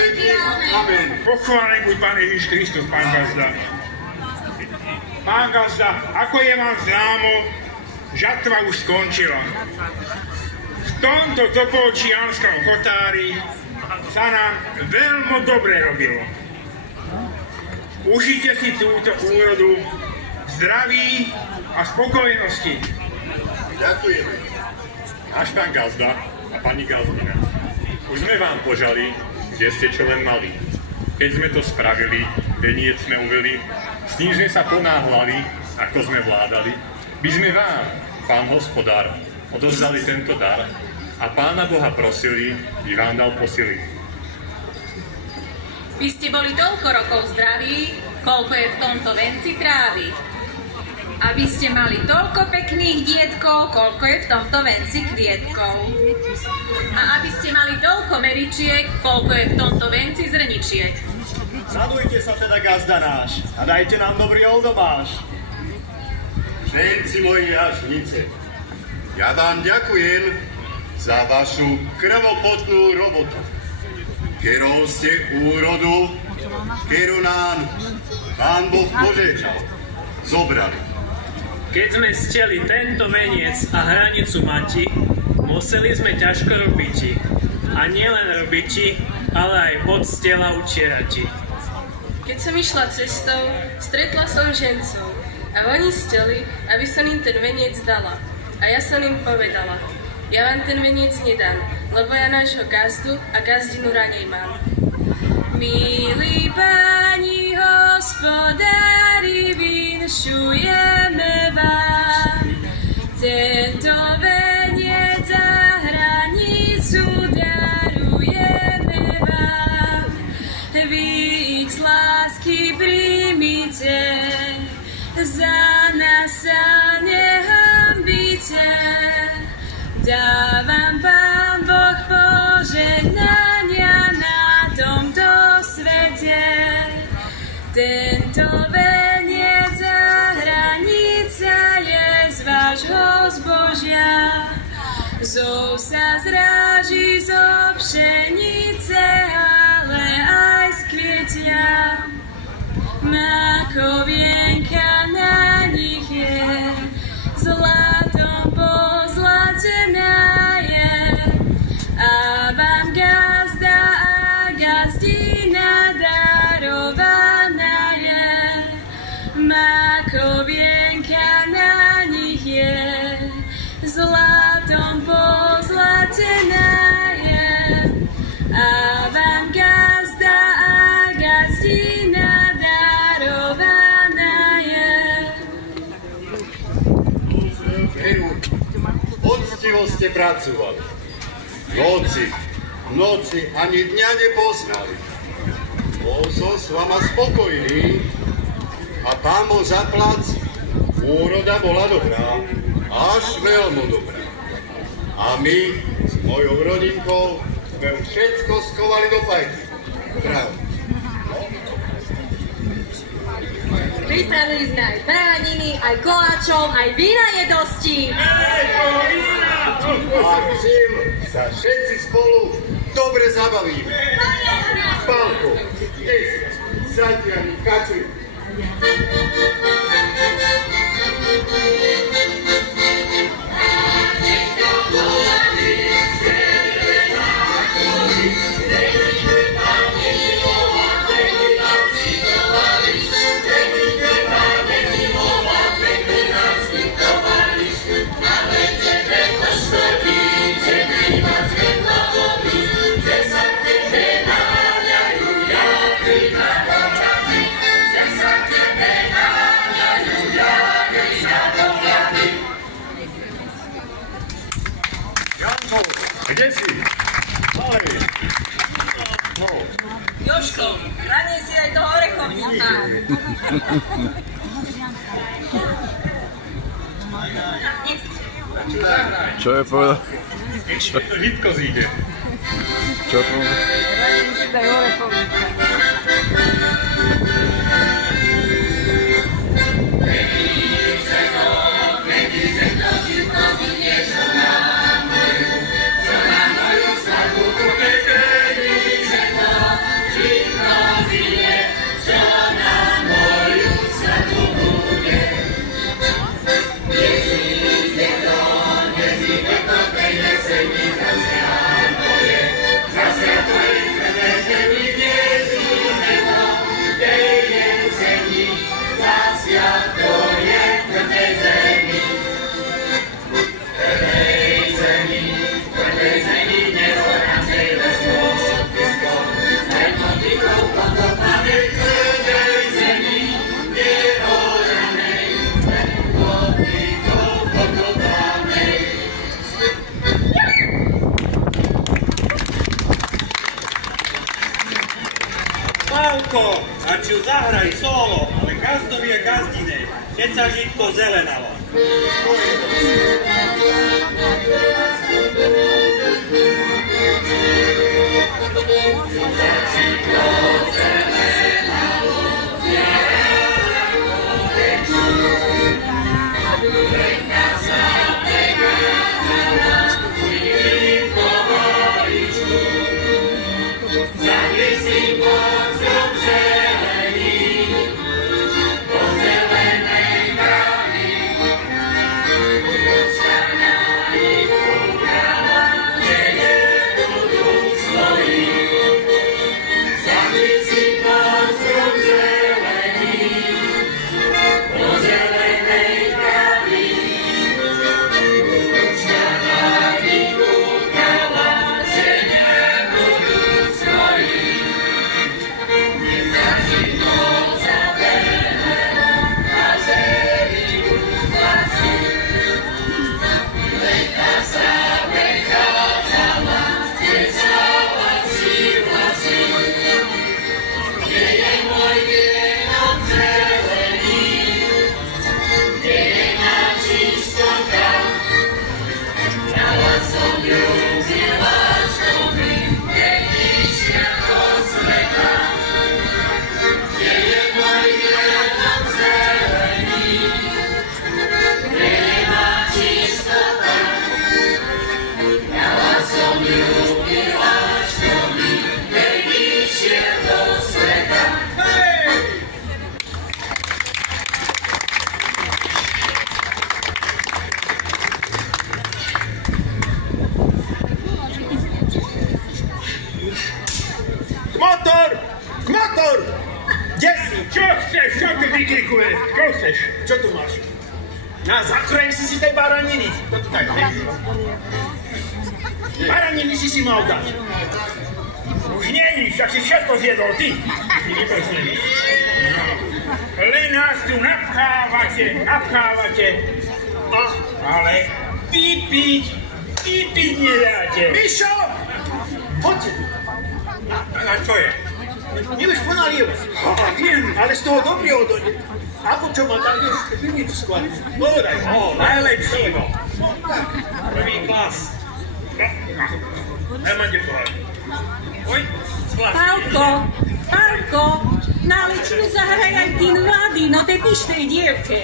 veky. Amen. Pochválený buď Pán Ježiš Kristus, pán gazda. Pán gazda, ako je vám známo, žatva už skončila. V tomto topolčianskom chotári sa nám veľmi dobre robilo. Užite si túto úrodu v zdraví a spokojnosti. Ďakujeme. Náš pán gazda a pani gazdina, už sme vám požali, kde ste čo len mali. Keď sme to spravili, veniec sme uveli, s tým sme sa ponáhľali, ako sme vládali, by sme vám, pán hospodár, odozdali tento dar a Pána Boha prosili, by vám dal posily. Vy ste boli toľko rokov zdraví, koľko je v tomto venci trávy. A vy ste mali toľko pekných dietkov, koľko je v tomto venci kvietkov. A aby ste mali toľko meričiek, koľko je v tomto venci zrničiek. Radujte sa teda, gazda náš, a dajte nám dobrý oldobáš. Ženci moji a žnice, ja vám ďakujem za vašu krvopotnú robotu. Kerou ste úrodu, keru nám Pán Boh požehnal, zobrali. Keď sme steli tento veniec a hranicu mati, museli sme ťažko robiči. A nielen robiči, ale aj pod stela učierati. Keď som išla cestou, stretla som žencov a oni steli, aby som im ten veniec dala. A ja som im povedala, ja vám ten veniec nedám, lebo ja nášho gazdu a gazdinu ranej mám. Milí páni hospodári, vinšujeme vám tento veniec a hranicu darujeme vám. Vy ich z lásky príjmite, za nás sa nehambíte. Dávam Pán Boh požehnania na tomto svete. Tento veniec a hranica je z vášho zbožia. Zov sa zráži zo pšenice, ale aj z kvietia. Makovienka na nich je, zlatom pozlatená je. A vám gazda a gazdina darovaná je. Makovienka na nich je, zlatom pozlatená je. A vám gazda a gazdina darovaná je. Poctivo ste pracovali. Noci ani dňa nepoznali. Bol som s vama spokojný a Pán Boh zaplac, úroda bola dobrá, až veľmi dobrá. A my s mojou rodinkou sme už všetko skovali do fajky. Pravda. Pripravili sme aj baraniny, aj koláčov, aj vína je dosti. A čím sa všetci spolu dobre zabavíme. Pálko, dnes, Santiani, Kačuj. Kde si? Ahoj. No. Jožko, ranie si aj toho orechovníka. Čo je povedal? Ešte to hitko zíde. Čo povedal? Ranie si daj orechovníka. Pálko, radšiu zahraj solo, ale gazdovi je gazdinej, keď sa žitko zelenalo. Kmotor! Kde si? Čo chceš? Čo tu vykrikuješ? Čo chceš? Čo tu máš? Na, zakrojem si tej baraniny. To tu tak je. Baraniny si mal dať. Už není, však si všetko zjedol ty. Ty vyproslený. Len nás tu napchávate. Ale vypiť nedáte. Mišo! Poďte. A čo je? Nie už ponalievaš. Viem. Ale z toho dobrého dojde. Ako čo ma tam vieš, pivnicu skladnú. Povedaj. Najlepšího. Prvý klas. Nemám kde povedať. Oj, Pálko, na lečinu zahraj aj ty mladý, no tej pyšnej dievke.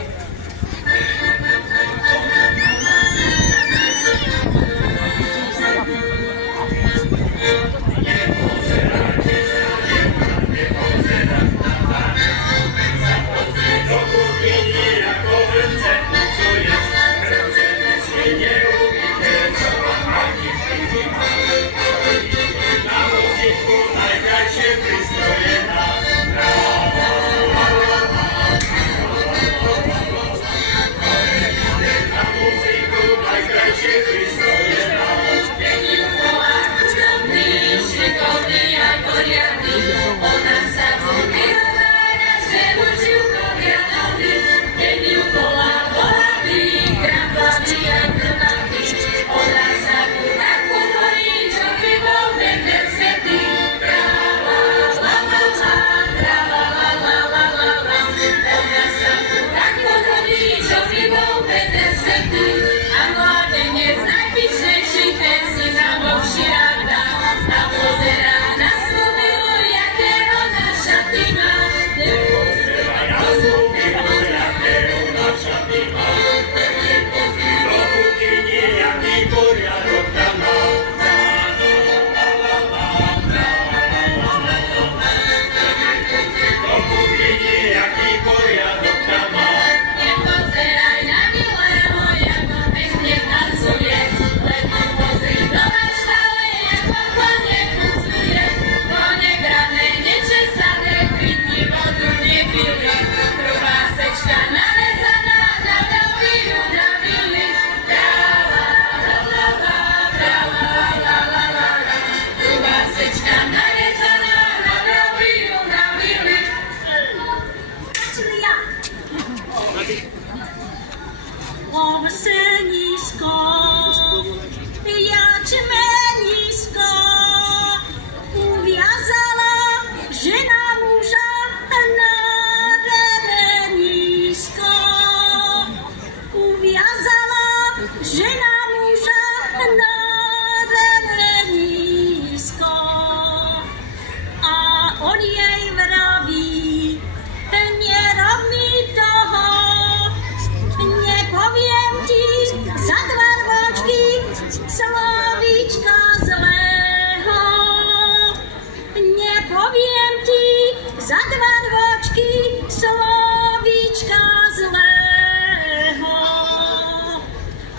za dva rvočky slovíčka zlého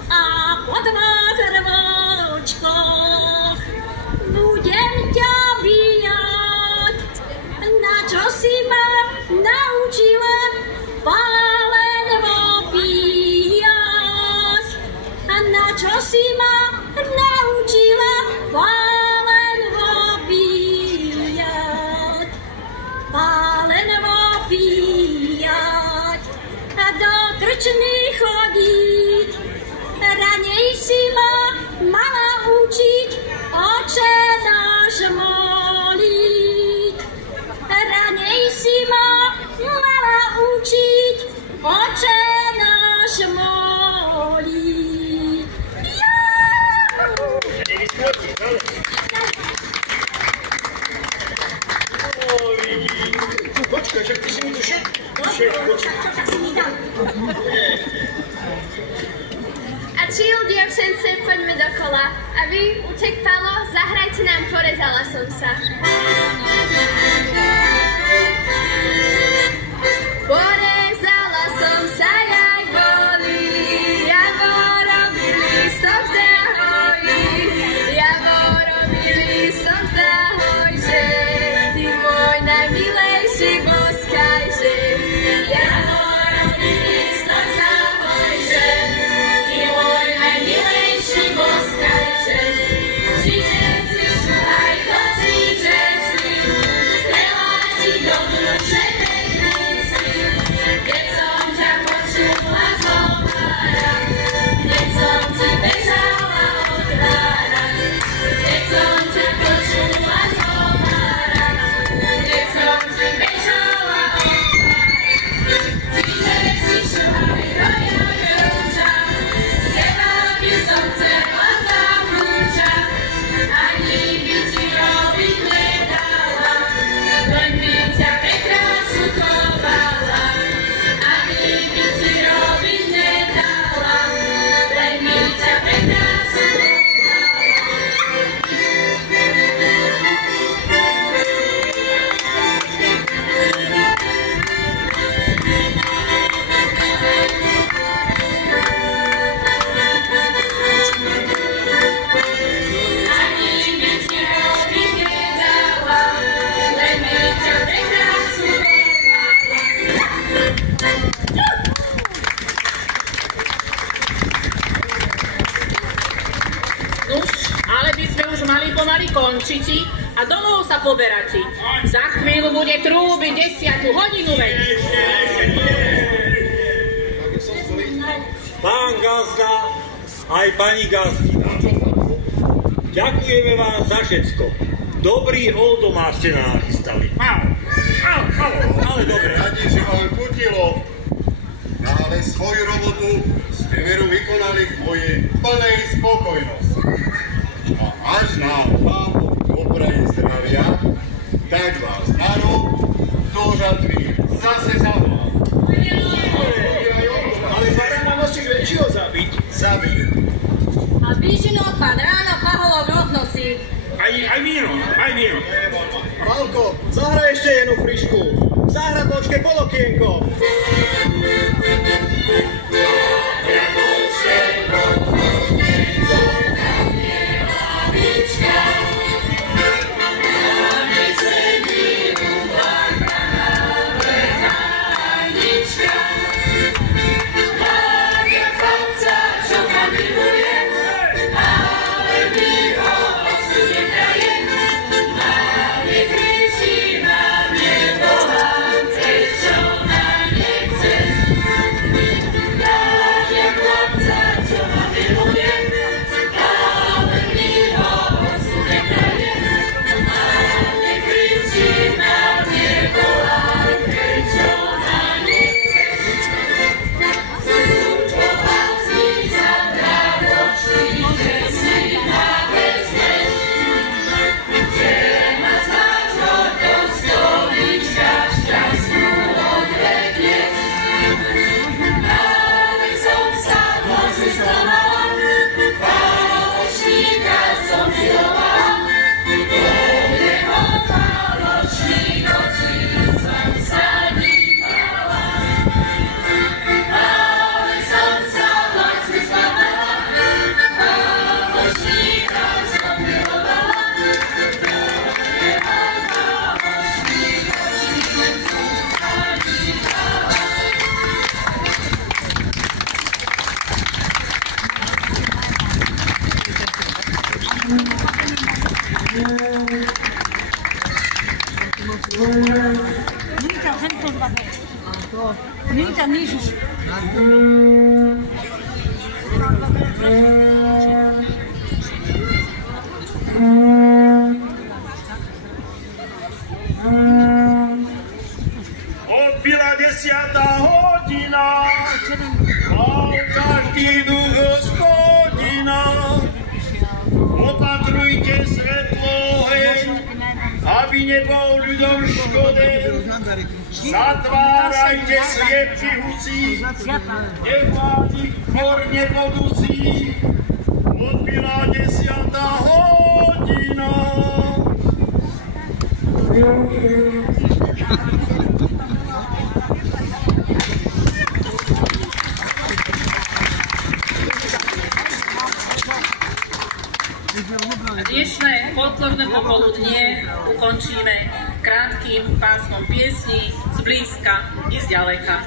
a po dvoch rvočkoch budem ťa bijať. Na čo si ma naučila pálenvo píjať? A na čo si ma naučila pálenvo píjať? Pálenvo píjať a do krčmy chodiť. Ranej si ma mala učiť Oče náš moliť. Ranej si ma mala učiť Oče náš moliť. Počkaj, však ty si mi tu všetko. A chill, dievčence, poďme dokola. A vy, Utek Palo, zahrajte nám Porezala som sa. Porezala som sa, jaj boli, javoro bili som zahoj, javoro bili som zahoj, že ty môj najmilejší boskajže. Javoro bili som zahoj, že ty môj najmilejší boskajže. Čiže si šuhaj to, čiže si, strela ti do duše peknej si. Keď som ťa počula zhovárať, keď som ti bežala otvárať, keď som ťa počula zhovárať, keď som ti bežala otvárať. Čiže si šuhaj to, ja rúčam, teba by som chcela zamlúčať, ani by ti robiť nedala, len by ťa pekrásu kovala. Ani by ti robiť nedala, len by ťa pekrásu Ale by sme už mali pomaly končiť a domov sa poberať. Za chvíľu bude trúbiť 10. hodinu veď. Pán gazda, aj pani gazdina. Ďakujeme vám za všetko. Dobrý oldoma ste nám nachystali. Ale dobre. Radi, že vám chutilo, ale svoju robotu ste veru vykonali k mojej plnej spokojnosti. A až nám Pán dopraje zdravia, tak vás na rok do žatvy zase zavolám. Ale barana musíš väčšieho zabiť. Zabiť. A Bížino pán ráno paholo v roznosi. Aj víno, aj víno. Pálko, zahraj ešte jednu frišku. V záhradnočke pod okienkom. Máme kríči, máme Boha, prečo na ne Odbila 10. hodina, mal každý duch Hospodina. Opatrujte svetlo oheň, aby nebol ľuďom škoden. Zatvárajte sliepky husí, nech vás ich chor nepodusí. Odbila 10. hodina. Dnešné folklórne popoludnie ukončíme krátkým pásmom piesní z blízka i z ďaleka.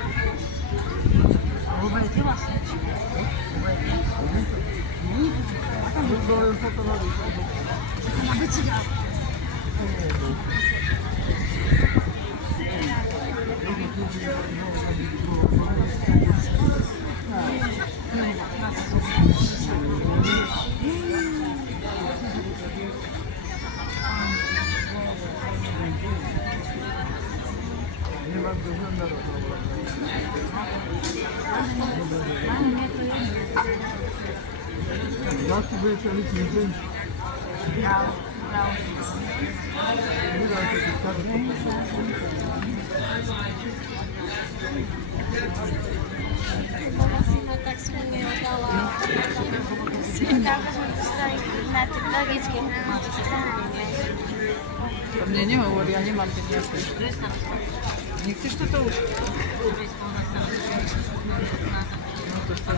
Tak som mi oddala. Dávka som dostali na tie tragické hranatí strany. To mne nehovorí, ja nemám ten jasný. Nechceš toto už? No to sa...